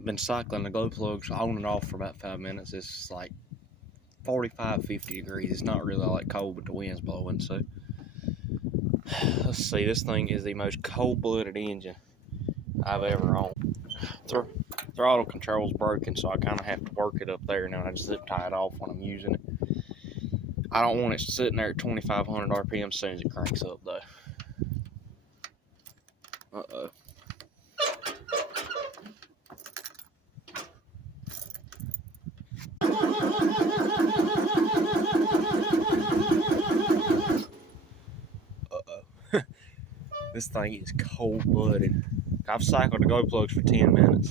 I've been cycling the glow plugs on and off for about 5 minutes. It's like 45, 50 degrees. It's not really like cold, but the wind's blowing. So let's see. This thing is the most cold-blooded engine I've ever owned. Throttle control's broken, so I kind of have to work it up there now. I just zip tie it off when I'm using it. I don't want it sitting there at 2,500 RPM as soon as it cranks up, though. Uh-oh. This thing is cold-blooded. I've cycled the glow plugs for 10 minutes.